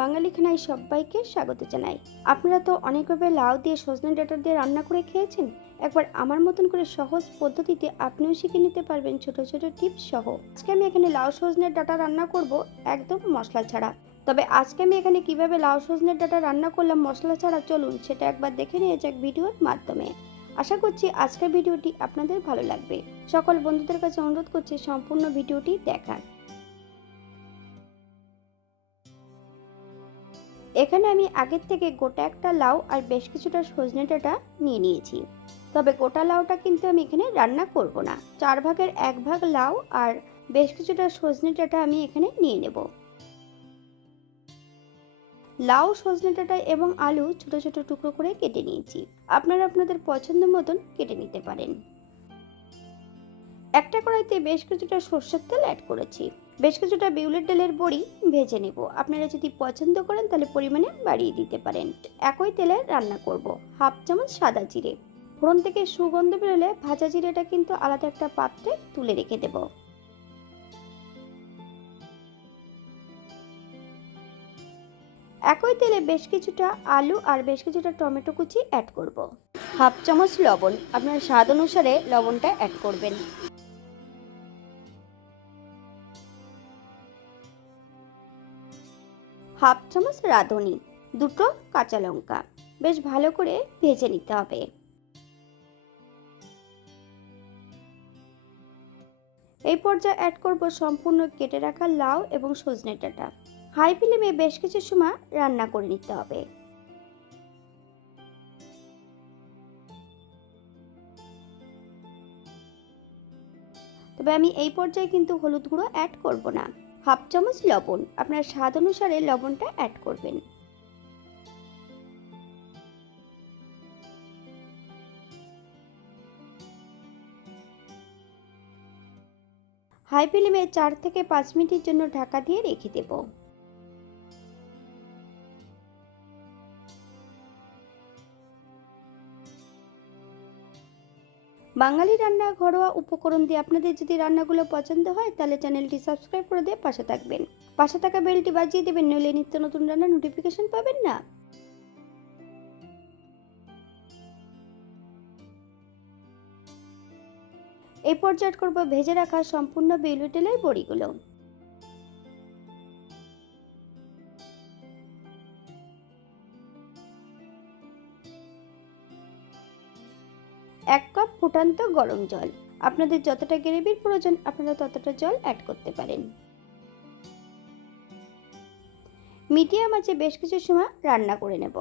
বাঙালি খানায় সবাইকে স্বাগত জানাই। আপনারা তো অনেকভাবে লাউ দিয়ে সজনে ডাটা দিয়ে রান্না করে খেয়েছেন। একবার আমার মতন করে সহজ পদ্ধতিতে আপনিও শিখে নিতে পারবেন ছোট ছোট টিপস সহ। আজকে আমি এখানে লাউ সজনের ডাটা রান্না করব একদম মশলা ছাড়া। তবে আজকে আমি এখানে কীভাবে লাউ সজনের ডাটা রান্না করলাম মশলা ছাড়া চলুন সেটা একবার দেখে নিয়ে যাক ভিডিওর মাধ্যমে। আশা করছি আজকের ভিডিওটি আপনাদের ভালো লাগবে। সকল বন্ধুদের কাছে অনুরোধ করছি সম্পূর্ণ ভিডিওটি দেখার। এখানে আমি আগের থেকে গোটা একটা লাউ আর বেশ কিছুটা সজনে ডাঁটা নিয়ে নিয়েছি। তবে গোটা লাউটা কিন্তু আমি এখানে রান্না করব না। চার ভাগের এক ভাগ লাউ আর বেশ কিছুটা সজনে ডাঁটা আমি এখানে নিয়ে নেব। লাউ, সজনে ডাঁটা এবং আলু ছোট ছোট টুকরো করে কেটে নিয়েছি। আপনারা আপনাদের পছন্দ মতন কেটে নিতে পারেন। একটা কড়াইতে বেশ কিছুটা সর্ষের তেল অ্যাড করেছি। বেশ কিছুটা বিউলির ডালের বড়ি ভেজে নেব। আপনারা যদি পছন্দ করেন, তাহলে পরিমাণে বাড়িয়ে দিতে পারেন। একই তেলে রান্না করব। হাফ চামচ সাদা জিরে। ফোড়ন থেকে সুগন্ধ বেরোলে ভাজা জিরেটা কিন্তু আলাদা একটা পাত্রে তুলে রেখে দেব। একই তেলে বেশ কিছুটা আলু আর বেশ কিছুটা টমেটো কুচি অ্যাড করব। হাফ চামচ লবণ। আপনার স্বাদ অনুসারে লবণটা অ্যাড করবেন। হাফ চামচ রাঁধুনি, দুটো কাঁচা লঙ্কা। বেশ ভালো করে ভেজে নিতে হবে। এই পর্যায়ে অ্যাড করব সম্পূর্ণ কেটে রাখা লাউ এবং সজনে ডাঁটা। হাই ফ্লেমে বেশ কিছু সময় রান্না করে নিতে হবে। তবে আমি এই পর্যায়ে কিন্তু হলুদ গুঁড়ো অ্যাড করব না। হাফ চামচ লবণ। আপনার স্বাদ অনুসারে লবণটা অ্যাড করবেন। হাই ফ্লেমে চার থেকে পাঁচ মিনিটের জন্য ঢাকা দিয়ে রেখে দেব। বাঙালি রান্না ঘরোয়া উপকরণ দিয়ে আপনাদের যদি রান্নাগুলো পছন্দ হয়, তাহলে চ্যানেলটি সাবস্ক্রাইব করে দিয়ে পাশে থাকবেন। পাশে থাকা বেলটি বাজিয়ে দেবেন, নইলে নিত্য নতুন রান্নার নোটিফিকেশন পাবেন না। এই পর্যায়ে করব ভেজে রাখা সম্পূর্ণ বেলু তেলের বড়িগুলো। এক কাপ ফুটান্ত গরম জল। আপনাদের যতটা গ্রেভির প্রয়োজন, আপনারা ততটা জল অ্যাড করতে পারেন। মিডিয়াম আছে বেশ কিছু সময় রান্না করে নেব।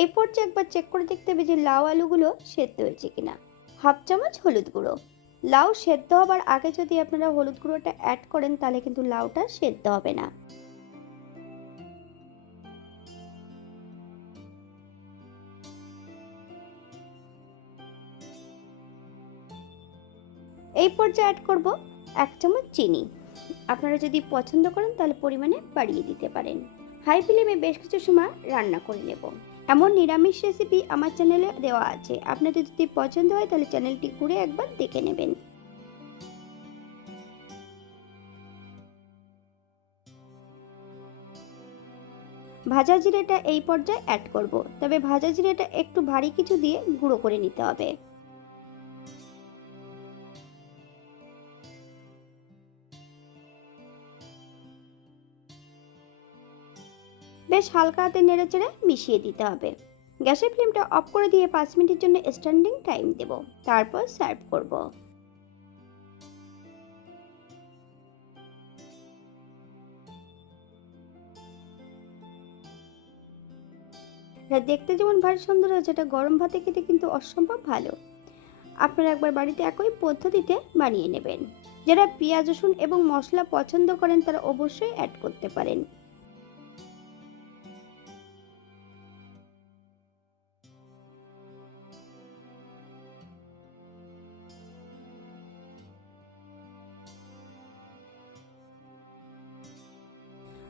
এই পর্যায়ে একবার চেক করে দেখতে হবে যে লাউ আলুগুলো সেদ্ধ হয়েছে কিনা। হাফ চামচ হলুদ গুঁড়ো। লাউ সেদ্ধ হবার আগে যদি আপনারা হলুদ গুঁড়োটা অ্যাড করেন, তাহলে কিন্তু লাউটা সেদ্ধ হবে না। এই পর্যায়ে অ্যাড করব এক চামচ চিনি। আপনারা যদি পছন্দ করেন, তাহলে পরিমাণে বাড়িয়ে দিতে পারেন। হাই ফ্লেমে বেশ কিছু সময় রান্না করে নেব। এমন নিরামিষ রেসিপি আমার চ্যানেলে দেওয়া আছে। আপনাদের যদি পছন্দ হয়, তাহলে চ্যানেলটি ঘুরে একবার দেখে নেবেন। ভাজা জিরেটা এই পর্যায়ে অ্যাড করব। তবে ভাজা জিরেটা একটু ভারী কিছু দিয়ে গুঁড়ো করে নিতে হবে। বেশ হালকা হাতে নেড়ে চেড়ে মিশিয়ে দিতে হবে। গ্যাসের ফ্লেমটা অফ করে দিয়ে পাঁচ মিনিটের জন্য স্ট্যান্ডিং টাইম দেব। তারপর সার্ভ করব। দেখতে যেমন ভারী সুন্দর হয়েছে এটা গরম ভাতে খেতে কিন্তু অসম্ভব ভালো। আপনারা একবার বাড়িতে একই পদ্ধতিতে বানিয়ে নেবেন। যারা পেঁয়াজ, রসুন এবং মশলা পছন্দ করেন, তারা অবশ্যই অ্যাড করতে পারেন।